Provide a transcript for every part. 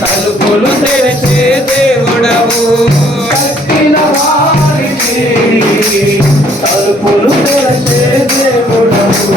తలుపులు తెరిచే దేవుడవు తలుపులు తెరిచే దేవుడవు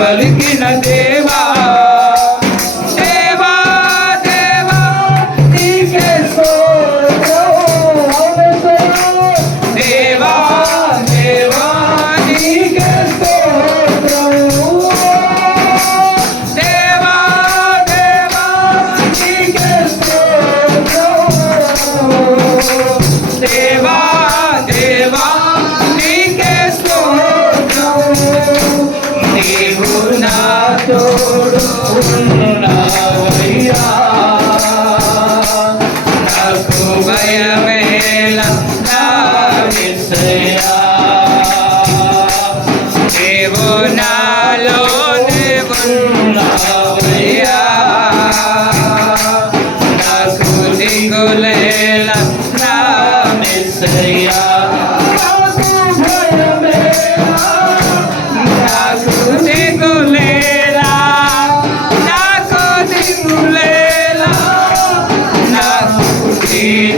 పలికిన దేవా Oh, Si